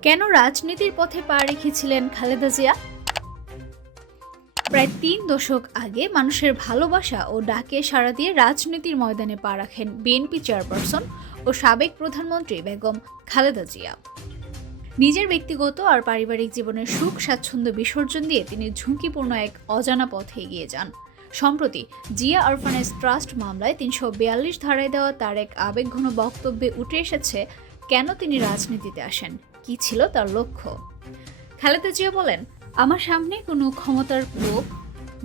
কেন রাজনীতির পথে পা রেখেছিলেন খালেদা জিয়া? প্রায় ৩ দশক আগে মানুষের ভালোবাসা ও ডাকে সাড়া দিয়ে রাজনীতির ময়দানে পা রাখেন বিএনপি চেয়ারপারসন ও সাবেক প্রধানমন্ত্রী বেগম খালেদা জিয়া। নিজের ব্যক্তিগত আর পারিবারিক জীবনের সুখ স্বাচ্ছন্দ্য বিসর্জন দিয়ে তিনি ঝুঁকিপূর্ণ এক অজানা পথে এগিয়ে যান। সম্প্রতি জিয়া অরফানেজ ট্রাস্ট মামলায় ৩৪২ ধারায় দেওয়া তার এক আবেগঘন বক্তব্যে উঠে এসেছে কেন তিনি রাজনীতিতে আসেন, কী ছিল তার লক্ষ্য। খালেদা জিয়া বলেন, আমার সামনে কোনো ক্ষমতার লোভ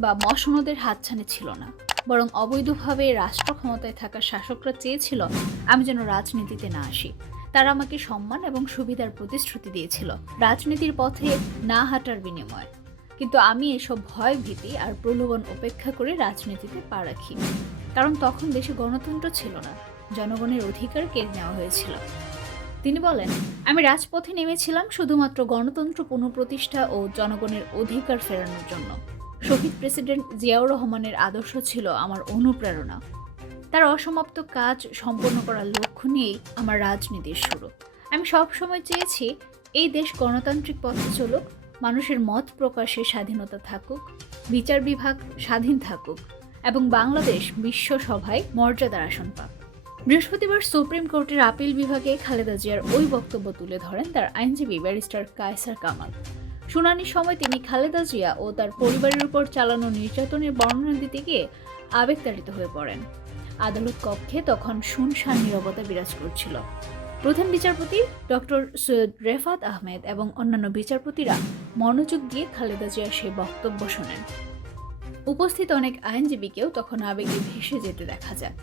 বা মসনদের হাতছানি ছিল না, বরং অবৈধভাবে রাষ্ট্র ক্ষমতায় থাকা শাসকরা চেয়েছিল আমি যেন রাজনীতিতে না আসি। তারা আমাকে সম্মান এবং সুবিধার প্রতিশ্রুতি দিয়েছিল রাজনীতির পথে না হাঁটার বিনিময়ে। কিন্তু আমি এসব ভয় ভীতি আর প্রলোভন উপেক্ষা করে রাজনীতিতে পা রাখি, কারণ তখন দেশে গণতন্ত্র ছিল না, জনগণের অধিকার কেড়ে নেওয়া হয়েছিল। তিনি বলেন, আমি রাজপথে নেমেছিলাম শুধুমাত্র গণতন্ত্র পুনঃপ্রতিষ্ঠা ও জনগণের অধিকার ফেরানোর জন্য। শহীদ প্রেসিডেন্ট জিয়াউর রহমানের আদর্শ ছিল আমার অনুপ্রেরণা। তার অসমাপ্ত কাজ সম্পন্ন করার লক্ষ্য নিয়েই আমার রাজনীতির শুরু। আমি সবসময় চেয়েছি এই দেশ গণতান্ত্রিক পথে চলুক, মানুষের মত প্রকাশের স্বাধীনতা থাকুক, বিচার বিভাগ স্বাধীন থাকুক এবং বাংলাদেশ বিশ্বসভায় মর্যাদার আসন পাক। বৃহস্পতিবার সুপ্রিম কোর্টের আপিল বিভাগে খালেদা জিয়ার ওই বক্তব্য তুলে ধরেন তার আইনজীবী ব্যারিস্টার কায়সার কামাল। শুনানির সময় তিনি খালেদা জিয়া ও তার পরিবারের উপর চালানো নির্যাতনের বর্ণনা দিতে গিয়ে আবেগতাড়িত হয়ে পড়েন। আদালত কক্ষে তখন শুনশান নীরবতা বিরাজ করছিল। প্রধান বিচারপতি ডক্টর সৈয়দ রেফাত আহমেদ এবং অন্যান্য বিচারপতিরা মনোযোগ দিয়ে খালেদা জিয়ার সেই বক্তব্য শোনেন। উপস্থিত অনেক আইনজীবীকেও তখন আবেগে ভেসে যেতে দেখা যায়।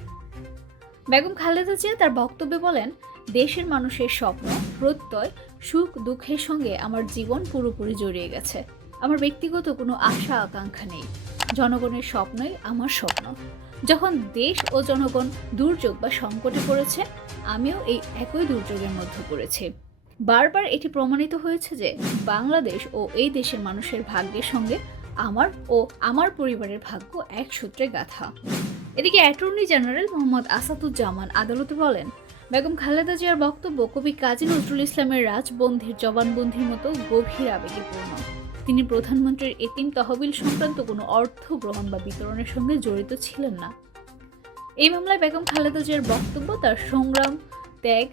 বেগম খালেদা জিয়া তার বক্তব্যে বলেন, দেশের মানুষের স্বপ্ন, প্রত্যয়, সুখ দুঃখের সঙ্গে আমার জীবন পুরোপুরি জড়িয়ে গেছে। আমার ব্যক্তিগত কোনো আশা আকাঙ্ক্ষা নেই, জনগণের স্বপ্নই আমার স্বপ্ন। যখন দেশ ও জনগণ দুর্যোগ বা সংকটে পড়েছে, আমিও এই একই দুর্যোগের মধ্যে পড়েছি। বারবার এটি প্রমাণিত হয়েছে যে বাংলাদেশ ও এই দেশের মানুষের ভাগ্যের সঙ্গে আমার ও আমার পরিবারের ভাগ্য এক সূত্রে গাঁথা। এদিকে অ্যাটর্নি জেনারেল মোহাম্মদ আসাদুজ্জামান আদালতে বলেন, বেগম খালেদা জিয়ার বক্তব্য কবি কাজী নজরুল ইসলামের রাজবন্দির জবানবন্দির মতো গভীর আবেগে পূর্ণ। তিনি প্রধানমন্ত্রীর এতিম তহবিল সংক্রান্ত কোনো অর্থ গ্রহণ বা বিতরণের সঙ্গে জড়িত ছিলেন না। এই মামলায় বেগম খালেদা জিয়ার বক্তব্য তার সংগ্রাম, ত্যাগ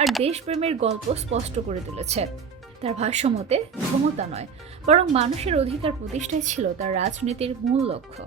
আর দেশপ্রেমের গল্প স্পষ্ট করে তুলেছে। তার ভাষ্যমতে ক্ষমতা নয়, বরং মানুষের অধিকার প্রতিষ্ঠাই ছিল তার রাজনীতির মূল লক্ষ্য।